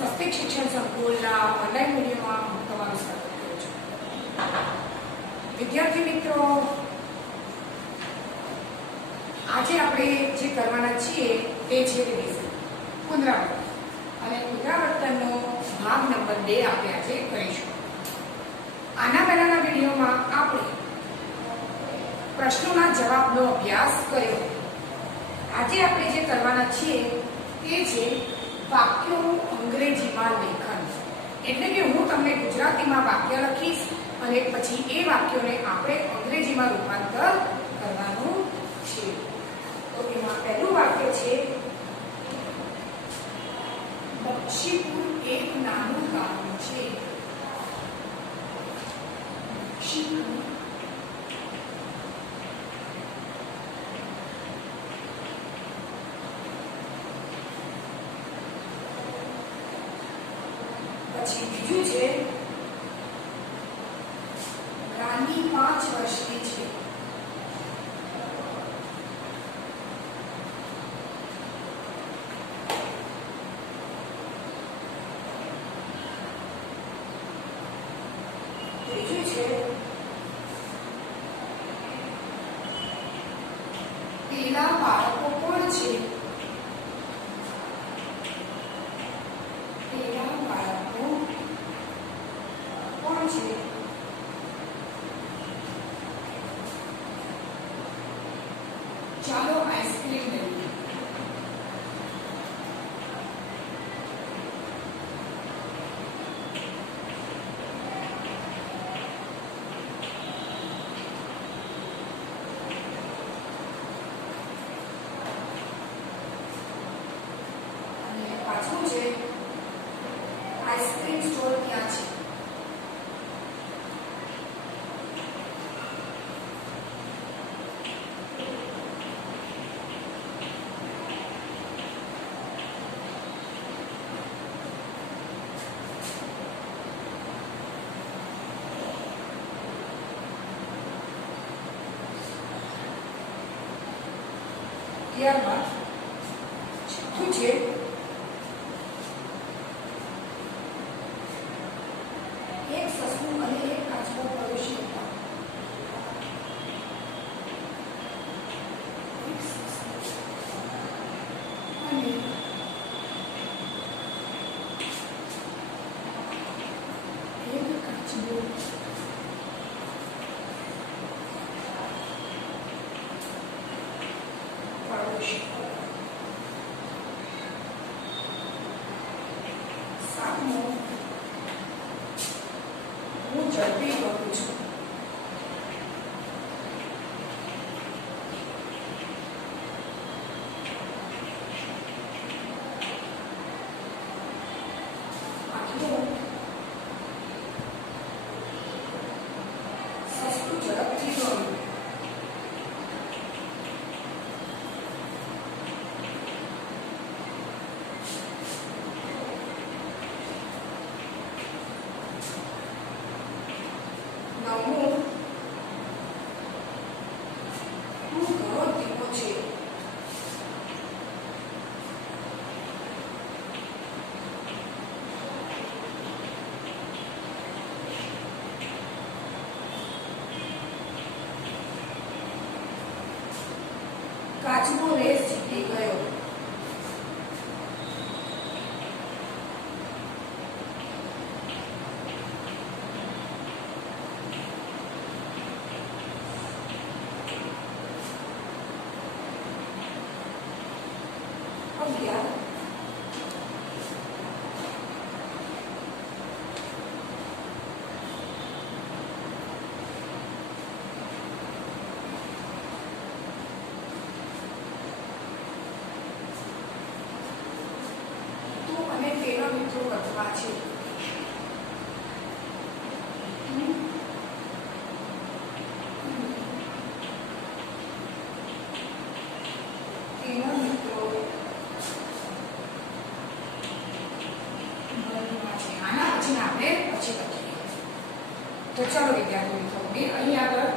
સ્વસ્તિક શિક્ષણ સંકુલના ઓનલાઈન વિડીયોમાં હું તમારું સ્વાગત કરું છું. વિદ્યાર્થી મિત્રો, આજે આપણે જે કરવાના છીએ તે છે રિવિઝન, પુનરાવર્તન. અને પુનરાવર્તનનો ભાગ નંબર 2 આપણે આજે કરીશું. આના પહેલાના વિડીયોમાં આપણે પ્રશ્નોના જવાબનો અભ્યાસ કર્યો. આજે આપણે જે કરવાના છીએ તે છે વાક્યોનું અંગ્રેજીમાં લેખન. એટલે કે હું તમને ગુજરાતીમાં વાક્ય લખીશ અને પછી એ વાક્યોને આપણે અંગ્રેજીમાં રૂપાંતર કરવાનું છે. તો એમાં પહેલું વાક્ય છે, બક્ષીપુર એક નાનું ગામ છે. બક્ષીપુર પછી બીજું છે, રાની 5 વર્ષની છે. ત્રીજું છે, પેલા બાળકો કોણ છે? પેલા બાળકો કોણ છે? ચાલો આઈસ્ક્રીમ લઈએ. અને પાછું છે, આઈસ્ક્રીમ સ્ટોર ક્યાં છે? ત્યારબાદ છઠ્ઠું છે, એક સસલું અને એક કાચબો પડોશી હતા. એક સસલું અને એક કાચબો પડોશી. સાતમો, હું ઝડપી કરું છું. આઠમો, સસલું ઝડપથી દોડ્યું. નવમું, તું ઘણો ધીમો છે. કાચબો રેસ જીતી ગયો. અગિયાર, તું અને તેના મિત્રો કથવા છે. તેના મિત્રો આના પછી આપણે પછી લખીએ. તો ચાલો વિદ્યાર્થી મિત્રો, મેં અહીં આગળ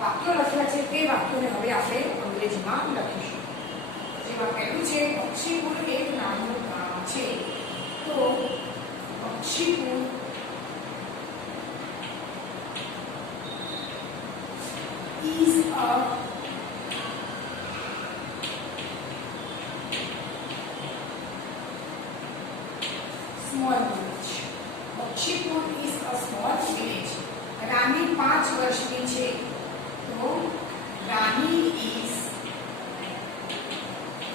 વાક્યો લખ્યા છે તે વાક્યોને હવે આપણે અંગ્રેજીમાં લખીશું. જેમાં પહેલું છે, બક્ષીપુર એક નાનું ગામ છે. તો Bakshipur is a small village. Bakshipur is a small village. રાની 5 વર્ષની છે તો રાની is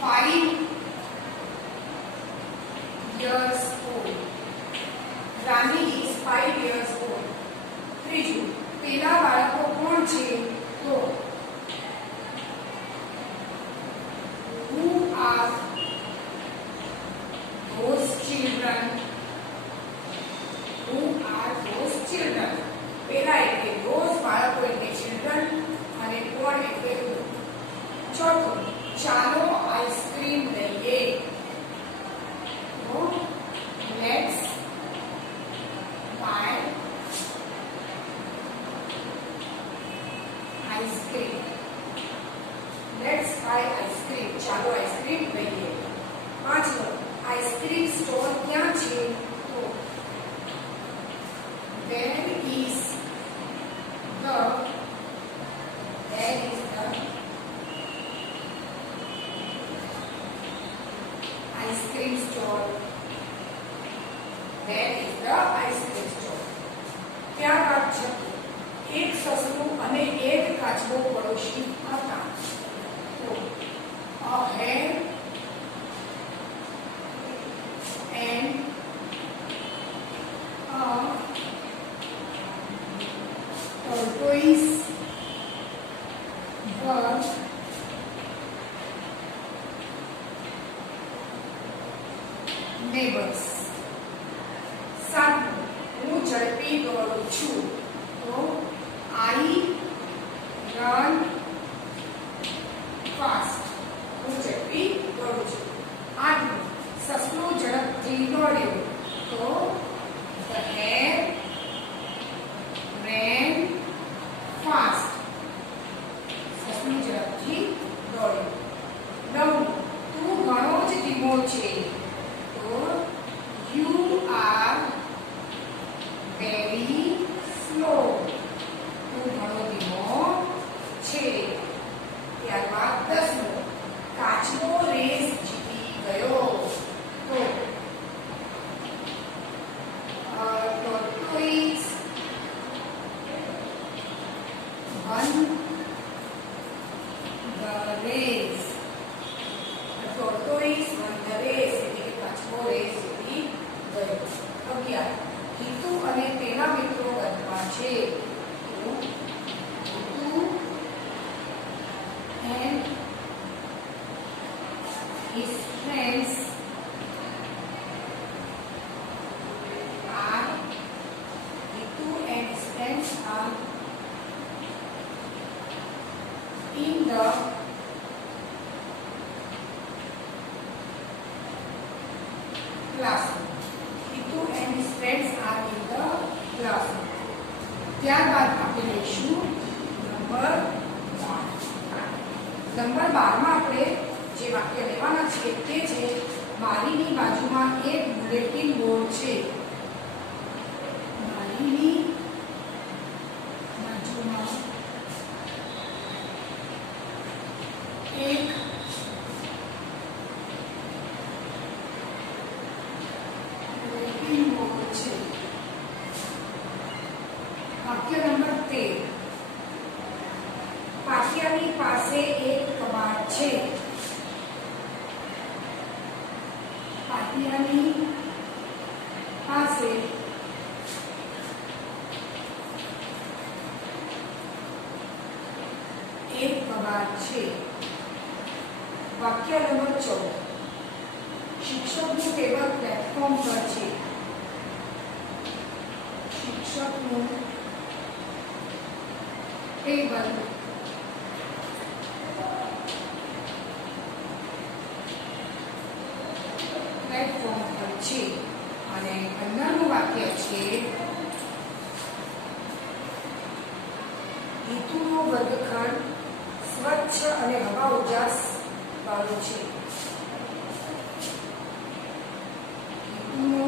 5 years old. Rani is 5 years old. ત્રીજું, પેલા બાળકો કોણ છે તો who are those children? Who are those children? પેલા એટલે those બાળકો એટલે children અને કોણ એટલે who. ચોથું, ચાલો આઈસ્ક્રીમ લઈએ તો let's buy ice cream. Let's buy ice cream. ચાલો આઈસ્ક્રીમ લઈએ. પાંચમો, આઈસ્ક્રીમ સ્ટોર ક્યાં છે તો where is the ice cream store? Where is the ice cream store? ત્યારબાદ છઠ્ઠું, એક સસલું અને એક કાચબો પડોશી હતા તો a hare and a tortoise were neighbors. સાતમું, હું ઝડપી દોડું છું તો I run fast. હું ઝડપી દોડું છું. આઠમું, સસલું ઝડપથી દોડ્યું તો the hare ran fast. સસલું ઝડપથી દોડ્યું. નવમું, તું ઘણો જ ધીમો છે તો you are very slow. તું ઘણો ધીમો છે. ત્યારબાદ 10મું, કાચબો રેસ જીતી ગયો તો tortoise won the race. tortoise won the race એટલે કે કાચબો રેસ જીતી ગયો. 11, હિતુ અને તેના મિત્રો વનમાં છે તો Hitu and his friends are Ritu and his friends are in the classroom. Ritu and his friends are in the classroom. ત્યારબાદ આપણે લઈશું નંબર 12માં આપણે જે વાક્ય લેવાના છે તે છે બારીની બાજુમાં એક બુલેટિન બોર્ડ છે. બારીની બાજુમાં એક બુલેટિન બોર્ડ છે. વાક્ય નંબર 13, પાટિયાની પાસે એક કબાટ છે. પાટિયાની પાસે એક કબાટ છે. વાક્ય નંબર 14, શિક્ષકનું ટેબલ પ્લેટફોર્મ પર છે. શિક્ષકનું ટેબલ પ્લેટફોર્મ પર છે. અને 15મું વાક્ય છે હિતુનો વર્ગખંડ સ્વચ્છ અને હવા ઉજાસ વાળો છે. હિતુનો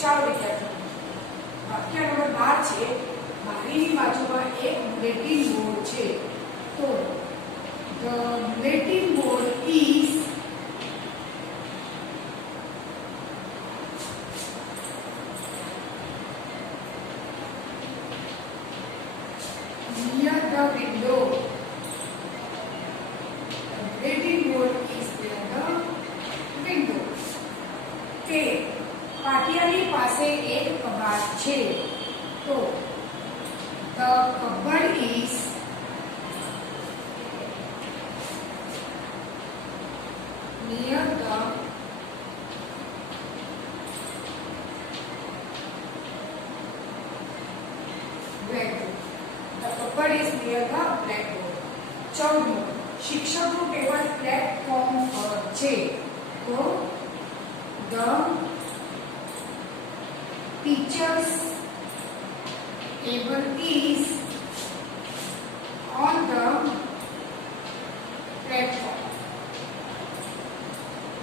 ચાલો વિદ્યાર્થીઓ, વાક્ય નંબર 12 છે, મારીની બાજુમાં એક બુલેટિન બોર્ડ છે, તો the bulletin board is near the window. The bulletin board is near the window. તે પાટિયાની પાસે એક કબાટ છે, તો the cupboard is near the blackboard. The cupboard is near the blackboard. 14. શિક્ષકનું ટેબલ પ્લેટફોર્મ પર છે, તો the teacher's table is on the platform.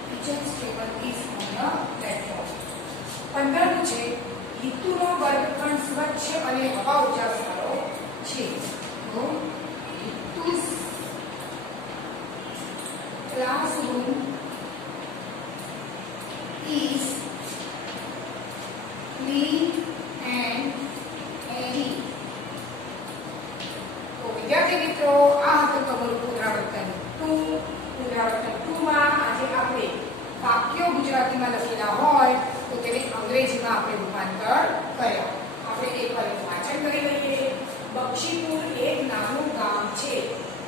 Teacher's table is on the platform. 15 છે, હિતુનો વર્ગખંડ સ્વચ્છ અને હવા ઉજાસ વાળો છે, તો હિતુ's classroom is clean and airy. તો વિદ્યાર્થી મિત્રો, આ હતું તમારું પુનરાવર્તન 2. પુનરાવર્તન 2 માં આજે આપણે વાક્યો ગુજરાતીમાં લખેલા હોય તો તેને અંગ્રેજીમાં આપણે રૂપાંતર કર્યા. આપણે એકવાર વાંચન કરી લઈએ. બક્ષીપુર એક નાનું ગામ છે.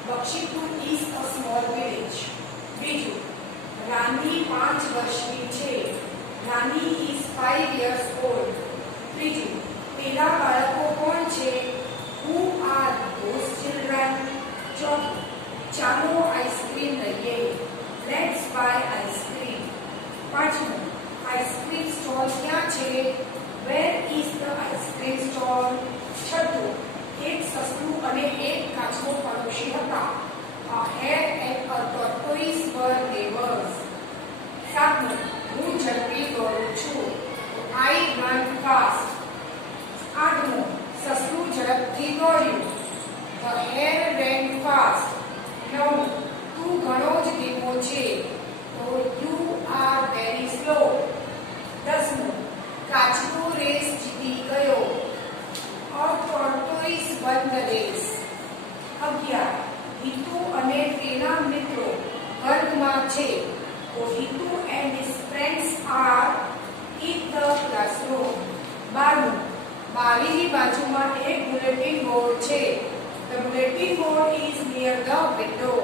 Bakshipur is a small village. બીજું, રાની 5 વર્ષની છે. રાની ઇઝ 5 years old. ત્રીજું, પેલા બાળકો કોણ છે? Who are those children? ચોથું, ચાલો આઈસ્ક્રીમ લઈએ. Let's buy ice cream. પાંચમું, આઈસ્ક્રીમ સ્ટોલ ક્યાં છે? Where is the ice cream stall? છઠ્ઠું, એક સસલું અને એક કાચબો પડોશી હતા. A hare and a tortoise were neighbors. સાતમું, હું ઝડપી દોડું છું. I run fast. આઠમું, સસલું ઝડપથી દોડ્યું. The hare ran fast. નવમું, તું ઘણો જ ધીમો છે, તો you are very slow. 10મું, કાચબો રેસ જીતી ગયો. A tortoise won the race. 11, Hitu અને તેના મિત્રો વર્ગમાં છે, તો Hitu and his friends are in the classroom. 12મું, બારીની બાજુમાં એક બુલેટિન બોર્ડ છે. The bulletin board is near the window.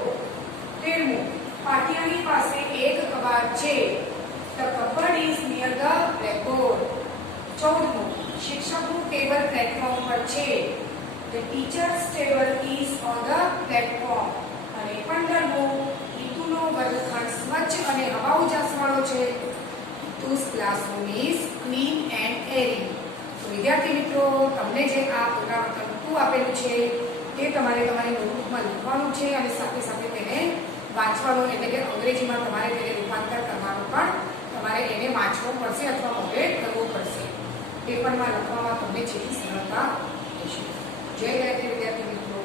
13મું, પાટિયાની પાસે એક કબાટ છે. The cupboard is near the blackboard. 14મું, શિક્ષકનું ટેબલ પ્લેટફોર્મ પર છે. The teacher's table is on the platform. અને 15મું, હિતુનો વર્ગખંડ સ્વચ્છ અને હવા ઉજાસ વાળો છે. Hitu's classroom is clean and airy. તો વિદ્યાર્થી મિત્રો, તમને જે આ પુનરાવર્તન 2 આપેલું છે તે તમારે તમારી નોટબુકમાં લખવાનું છે અને સાથે સાથે તેને વાંચવાનું, એટલે કે અંગ્રેજીમાં તમારે તેને રૂપાંતર કરવાનું પણ તમારે એને વાંચવું પડશે અથવા મોડેલ કરવું પડશે. પેપરમાં લખવામાં તમને જેટલી સરળતા થશે. જય વિદ્યાર્થી મિત્રો.